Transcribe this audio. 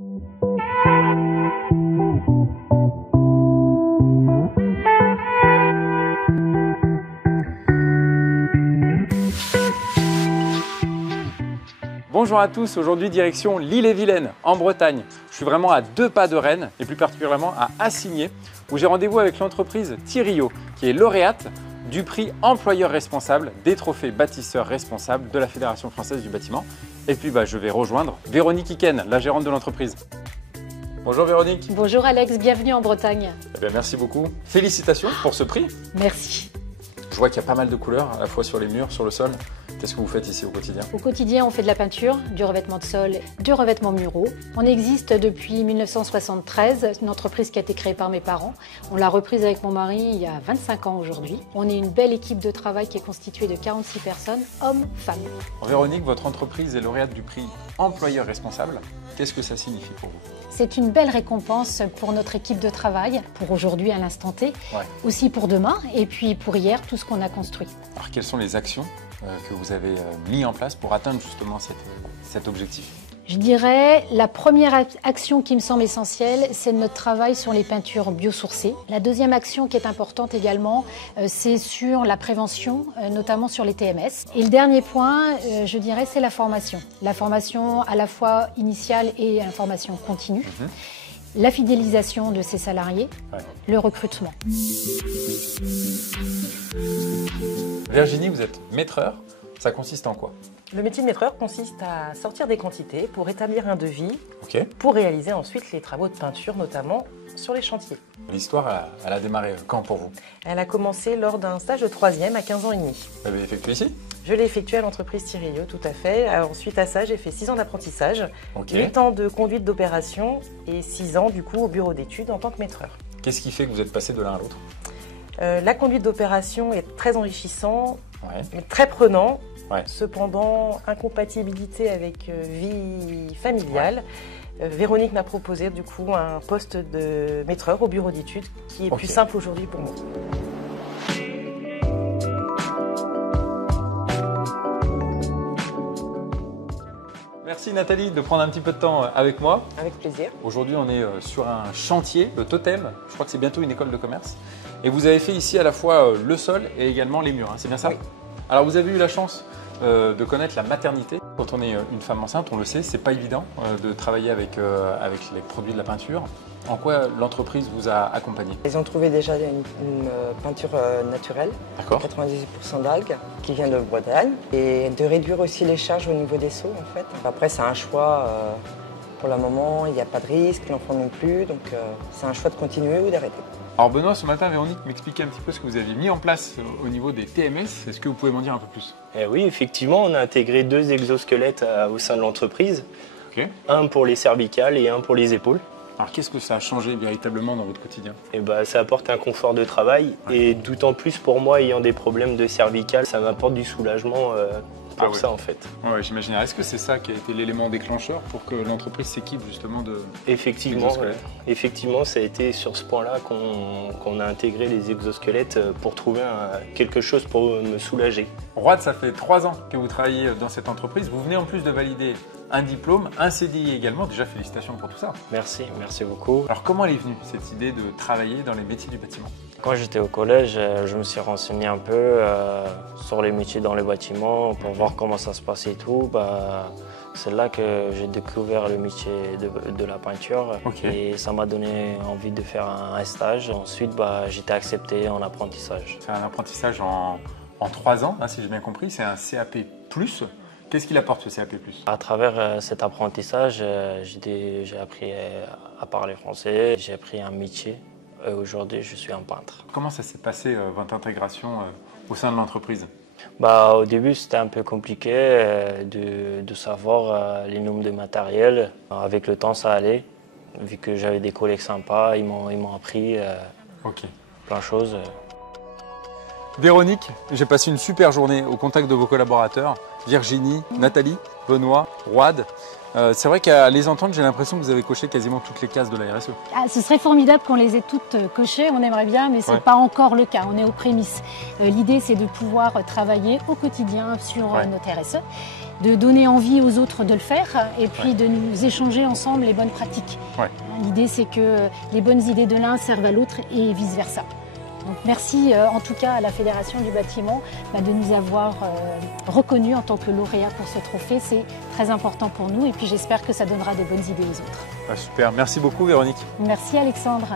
Bonjour à tous, aujourd'hui direction l'Ille-et-Vilaine, en Bretagne. Je suis vraiment à 2 pas de Rennes et plus particulièrement à Assigné, où j'ai rendez-vous avec l'entreprise Thiriot, qui est lauréate du prix employeur responsable des trophées bâtisseurs responsables de la Fédération française du bâtiment. Et puis je vais rejoindre Véronique Iken, la gérante de l'entreprise. Bonjour Véronique. Bonjour Alex, bienvenue en Bretagne. Merci beaucoup. Félicitations pour ce prix. Merci. Je vois qu'il y a pas mal de couleurs, à la fois sur les murs, sur le sol. Qu'est-ce que vous faites ici au quotidien? Au quotidien, on fait de la peinture, du revêtement de sol, du revêtement muraux. On existe depuis 1973, une entreprise qui a été créée par mes parents. On l'a reprise avec mon mari il y a 25 ans aujourd'hui. On est une belle équipe de travail qui est constituée de 46 personnes, hommes, femmes. Véronique, votre entreprise est lauréate du prix employeur responsable. Qu'est-ce que ça signifie pour vous? C'est une belle récompense pour notre équipe de travail, pour aujourd'hui à l'instant T, aussi pour demain et puis pour hier, tout ce qu'on a construit. Alors quelles sont les actions que vous avez mis en place pour atteindre justement cet objectif? Je dirais la première action qui me semble essentielle, c'est notre travail sur les peintures biosourcées. La deuxième action qui est importante également, c'est sur la prévention, notamment sur les TMS. Et le dernier point, je dirais, c'est la formation. La formation à la fois initiale et la formation continue. La fidélisation de ses salariés, le recrutement. Virginie, vous êtes maîtreur. Ça consiste en quoi? Le métier de maîtreur consiste à sortir des quantités pour établir un devis, pour réaliser ensuite les travaux de peinture, notamment sur les chantiers. L'histoire, elle a démarré quand pour vous? Elle a commencé lors d'un stage de 3e à 15 ans et demi. Vous l'avez effectué ici? Je l'ai effectué à l'entreprise Thiriot, tout à fait. Alors, suite à ça, j'ai fait 6 ans d'apprentissage, 8 ans de conduite d'opération et 6 ans du coup au bureau d'études en tant que maîtreur. Qu'est-ce qui fait que vous êtes passé de l'un à l'autre? La conduite d'opération est très enrichissant, mais très prenant. Cependant, incompatibilité avec vie familiale. Véronique m'a proposé du coup un poste de maîtreur au bureau d'études qui est plus simple aujourd'hui pour moi. Merci Nathalie de prendre un petit peu de temps avec moi. Avec plaisir. Aujourd'hui, on est sur un chantier, le Totem. Je crois que c'est bientôt une école de commerce. Et vous avez fait ici à la fois le sol et également les murs, c'est bien ça? Oui. Alors vous avez eu la chance de connaître la maternité. Quand on est une femme enceinte, on le sait, c'est pas évident de travailler avec les produits de la peinture. En quoi l'entreprise vous a accompagné? Ils ont trouvé déjà une peinture naturelle, 98% d'algues, qui vient de Bretagne, et de réduire aussi les charges au niveau des seaux en fait. Après c'est un choix, pour le moment il n'y a pas de risque, l'enfant non plus, donc c'est un choix de continuer ou d'arrêter. Alors Benoît, ce matin, Véronique m'expliquait un petit peu ce que vous aviez mis en place au niveau des TMS. Est-ce que vous pouvez m'en dire un peu plus? Oui, effectivement, on a intégré 2 exosquelettes au sein de l'entreprise. Un pour les cervicales et un pour les épaules. Alors qu'est-ce que ça a changé véritablement dans votre quotidien? Ça apporte un confort de travail et d'autant plus pour moi, ayant des problèmes de cervicales, ça m'apporte du soulagement pour ça en fait. Ouais, j'imagine. Est-ce que c'est ça qui a été l'élément déclencheur pour que l'entreprise s'équipe justement de Effectivement, ça a été sur ce point-là qu'on a intégré les exosquelettes pour trouver quelque chose pour me soulager. Roide, ça fait 3 ans que vous travaillez dans cette entreprise. Vous venez en plus de valider un diplôme, un CDI également. Déjà, félicitations pour tout ça. Merci beaucoup. Alors, comment elle est venue cette idée de travailler dans les métiers du bâtiment? Quand j'étais au collège, je me suis renseigné un peu sur les métiers dans les bâtiments pour voir comment ça se passait et tout. C'est là que j'ai découvert le métier de la peinture et ça m'a donné envie de faire un stage. Ensuite, j'étais accepté en apprentissage. C'est un apprentissage en 3 ans, si j'ai bien compris. C'est un CAP+. Qu'est-ce qu'il apporte ce CAP+? À travers cet apprentissage, j'ai appris à parler français, j'ai appris un métier. Aujourd'hui, je suis un peintre. Comment ça s'est passé, votre intégration au sein de l'entreprise? Au début, c'était un peu compliqué de savoir les nombres de matériel. Avec le temps, ça allait. Vu que j'avais des collègues sympas, ils m'ont appris plein de choses. Véronique, j'ai passé une super journée au contact de vos collaborateurs, Virginie, Nathalie, Benoît, Roide. C'est vrai qu'à les entendre, j'ai l'impression que vous avez coché quasiment toutes les cases de la RSE. Ce serait formidable qu'on les ait toutes cochées, on aimerait bien, mais ce n'est pas encore le cas, on est aux prémices. L'idée, c'est de pouvoir travailler au quotidien sur notre RSE. de donner envie aux autres de le faire et puis de nous échanger ensemble les bonnes pratiques. Ouais. L'idée, c'est que les bonnes idées de l'un servent à l'autre et vice-versa. Donc merci en tout cas à la Fédération du bâtiment de nous avoir reconnus en tant que lauréats pour ce trophée. C'est très important pour nous et puis j'espère que ça donnera des bonnes idées aux autres. Super, merci beaucoup Véronique. Merci Alexandre.